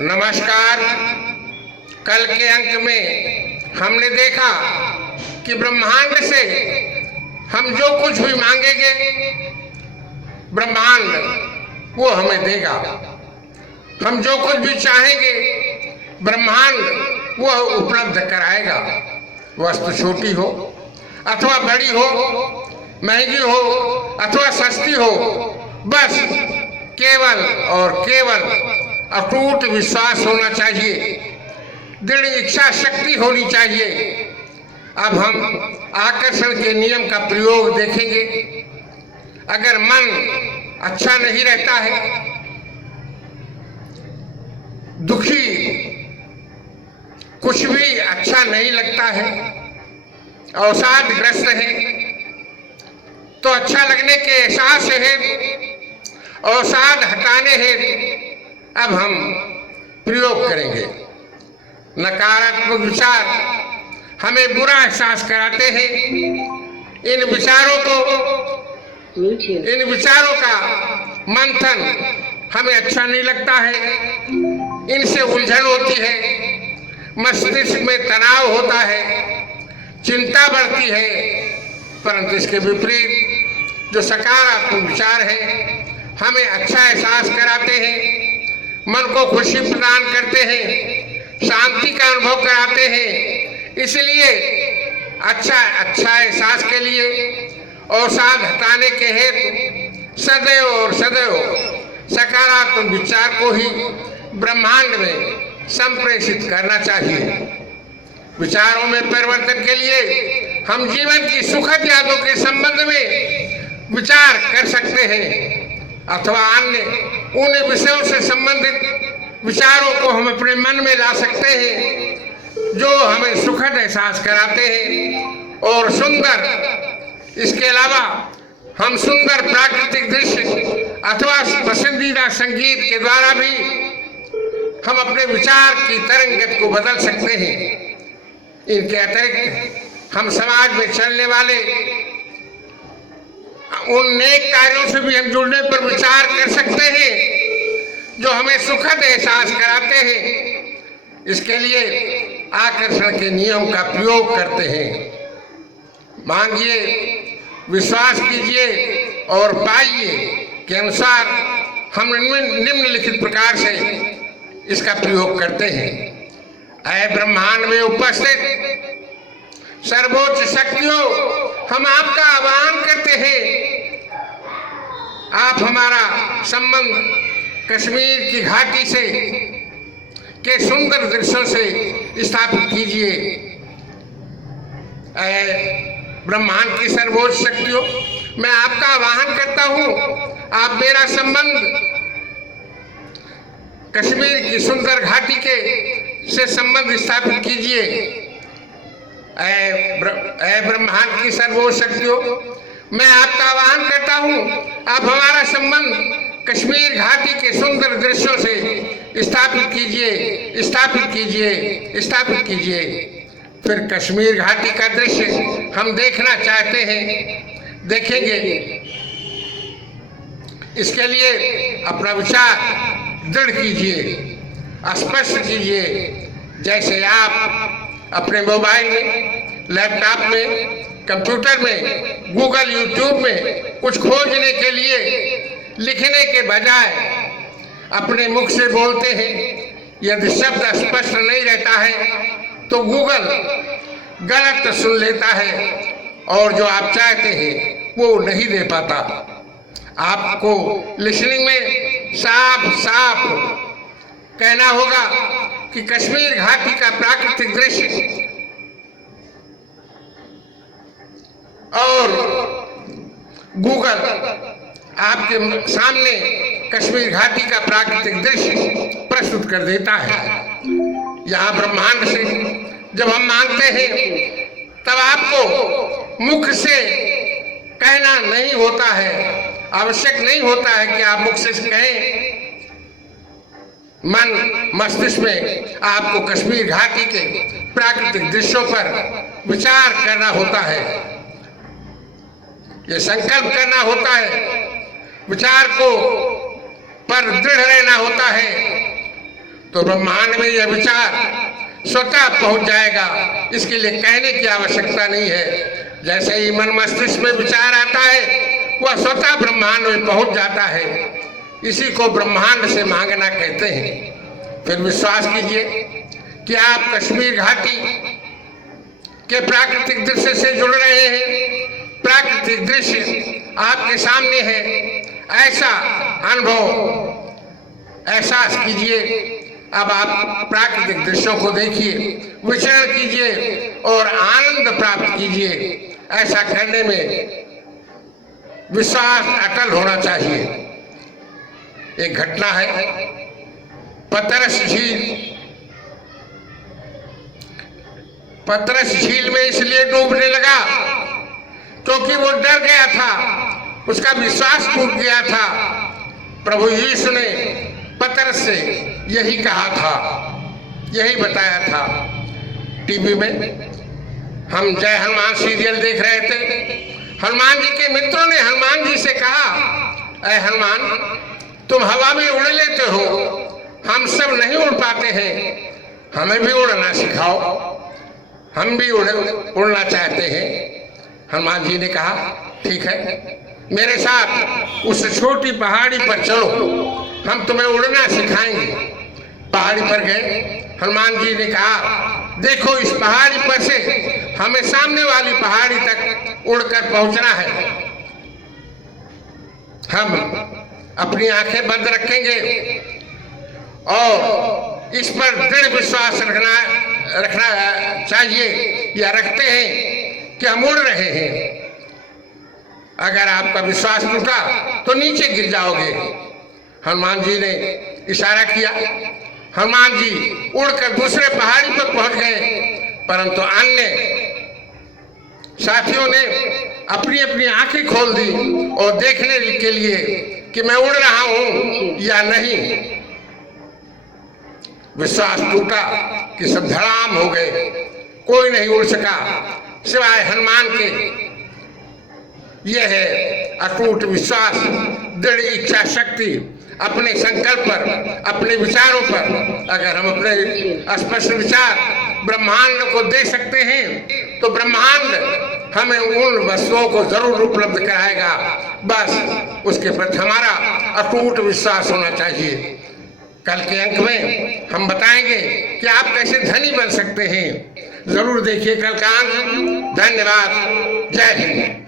नमस्कार। कल के अंक में हमने देखा कि ब्रह्मांड से हम जो कुछ भी मांगेंगे ब्रह्मांड वो हमें देगा। हम जो कुछ भी चाहेंगे ब्रह्मांड वो उपलब्ध कराएगा। वस्तु छोटी हो अथवा बड़ी हो, महंगी हो अथवा सस्ती हो, बस केवल और केवल अटूट विश्वास होना चाहिए, दृढ़ इच्छा शक्ति होनी चाहिए। अब हम आकर्षण के नियम का प्रयोग देखेंगे। अगर मन अच्छा नहीं रहता है, दुखी, कुछ भी अच्छा नहीं लगता है, अवसादग्रस्त है, तो अच्छा लगने के एहसास है, अवसाद हटाने हैं अब हम प्रयोग करेंगे। नकारात्मक विचार हमें बुरा एहसास कराते हैं। इन विचारों का मंथन हमें अच्छा नहीं लगता है। इनसे उलझन होती है, मस्तिष्क में तनाव होता है, चिंता बढ़ती है। परंतु इसके विपरीत जो सकारात्मक विचार है हमें अच्छा एहसास कराते हैं, मन को खुशी प्रदान करते हैं, शांति का अनुभव कराते हैं। इसलिए अच्छा एहसास के लिए अवसाद हटाने के हेतु सदैव और सदैव सकारात्मक विचार को ही ब्रह्मांड में संप्रेषित करना चाहिए। विचारों में परिवर्तन के लिए हम जीवन की सुखद यादों के संबंध में विचार कर सकते हैं अथवा अन्य उन विषयों से संबंधित विचारों को हम अपने मन में ला सकते हैं जो हमें सुखद एहसास कराते हैं और सुंदर। इसके अलावा हम सुंदर प्राकृतिक दृश्य अथवा पसंदीदा संगीत के द्वारा भी हम अपने विचार की तरंगत को बदल सकते हैं। इनके अतिरिक्त हम समाज में चलने वाले उन नेक कार्यों से भी हम जुड़ने पर विचार कर सकते हैं जो हमें सुखद एहसास कराते हैं। इसके लिए आकर्षण के नियम का प्रयोग करते हैं। मांगिए, विश्वास कीजिए और पाइए के अनुसार हम निम्नलिखित प्रकार से इसका प्रयोग करते हैं। ऐ ब्रह्मांड में उपस्थित सर्वोच्च शक्तियों, हम आपका आह्वान करते हैं। आप हमारा संबंध कश्मीर की घाटी से के सुंदर दृश्यों से स्थापित कीजिए। ब्रह्मांड की सर्वोच्च शक्तियों, मैं आपका आह्वान करता हूँ, आप मेरा संबंध कश्मीर की सुंदर घाटी के से संबंध स्थापित कीजिए। ब्रह्मांड की सर्वोच्च शक्तियों, मैं आपका आह्वान करता हूँ, आप हमारा संबंध कश्मीर घाटी के सुंदर दृश्यों से स्थापित कीजिए, स्थापित कीजिए, स्थापित कीजिए। फिर कश्मीर घाटी का दृश्य हम देखना चाहते हैं, देखेंगे। इसके लिए अपना विचार दृढ़ कीजिए, स्पष्ट कीजिए। जैसे आप अपने मोबाइल में, लैपटॉप में, कंप्यूटर में, गूगल, यूट्यूब में कुछ खोजने के लिए लिखने के बजाय अपने मुख से बोलते हैं। यदि शब्द स्पष्ट नहीं रहता है तो गूगल गलत सुन लेता है और जो आप चाहते हैं वो नहीं दे पाता। आपको लिसनिंग में साफ साफ कहना होगा कि कश्मीर घाटी का प्राकृतिक दृश्य और गूगल आपके सामने कश्मीर घाटी का प्राकृतिक दृश्य प्रस्तुत कर देता है। यहाँ ब्रह्मांड से जब हम मांगते हैं तब आपको मुख से कहना नहीं होता है, आवश्यक नहीं होता है कि आप मुख से कहें। मन मस्तिष्क में आपको कश्मीर घाटी के प्राकृतिक दृश्यों पर विचार करना होता है, ये संकल्प करना होता है, विचार को पर दृढ़ रहना होता है। तो ब्रह्मांड में यह विचार स्वतः पहुंच जाएगा। इसके लिए कहने की आवश्यकता नहीं है। जैसे ही मन मस्तिष्क में विचार आता है वह स्वतः ब्रह्मांड में पहुंच जाता है। इसी को ब्रह्मांड से मांगना कहते हैं। फिर विश्वास कीजिए कि आप कश्मीर घाटी के प्राकृतिक दृश्य से जुड़ रहे हैं। प्राकृतिक दृश्य आपके सामने है। ऐसा अनुभव एहसास कीजिए। अब आप प्राकृतिक दृश्यों को देखिए, विचरण कीजिए और आनंद प्राप्त कीजिए। ऐसा करने में विश्वास अटल होना चाहिए। एक घटना है, पतरस झील में इसलिए डूबने लगा क्योंकि वो डर गया था, उसका विश्वास टूट गया था। प्रभु यीशु ने पतरस से यही कहा था, यही बताया था। टीवी में हम जय हनुमान सीरियल देख रहे थे। हनुमान जी के मित्रों ने हनुमान जी से कहा, ऐ हनुमान, तुम हवा में उड़ लेते हो, हम सब नहीं उड़ पाते हैं, हमें भी उड़ना सिखाओ, हम भी उड़ना चाहते हैं। हनुमान जी ने कहा, ठीक है, मेरे साथ उस छोटी पहाड़ी पर चलो, हम तुम्हें उड़ना सिखाएंगे। पहाड़ी पर गए। हनुमान जी ने कहा, देखो इस पहाड़ी पर से हमें सामने वाली पहाड़ी तक उड़कर पहुंचना है। हम अपनी आंखें बंद रखेंगे और इस पर दृढ़ विश्वास रखना चाहिए या रखते हैं कि हम उड़ रहे हैं। अगर आपका विश्वास टूटा तो नीचे गिर जाओगे। हनुमान जी ने इशारा किया। हनुमान जी उड़कर दूसरे पहाड़ी पर पहुंच गए, परंतु अन्य साथियों ने अपनी अपनी आंखें खोल दी और देखने के लिए कि मैं उड़ रहा हूं या नहीं। विश्वास टूटा कि सब धड़ाम हो गए, कोई नहीं उड़ सका सिवाय हनुमान के। यह है अटूट विश्वास, दृढ़ इच्छा शक्ति। अपने संकल्प पर, अपने विचारों पर अगर हम अपने स्पष्ट विचार ब्रह्मांड को दे सकते हैं तो ब्रह्मांड हमें उन वस्तुओं को जरूर उपलब्ध कराएगा। बस उसके प्रति हमारा अटूट विश्वास होना चाहिए। कल के अंक में हम बताएंगे कि आप कैसे धनी बन सकते हैं। जरूर देखिए कल का अंक। धन्यवाद। जय हिंद।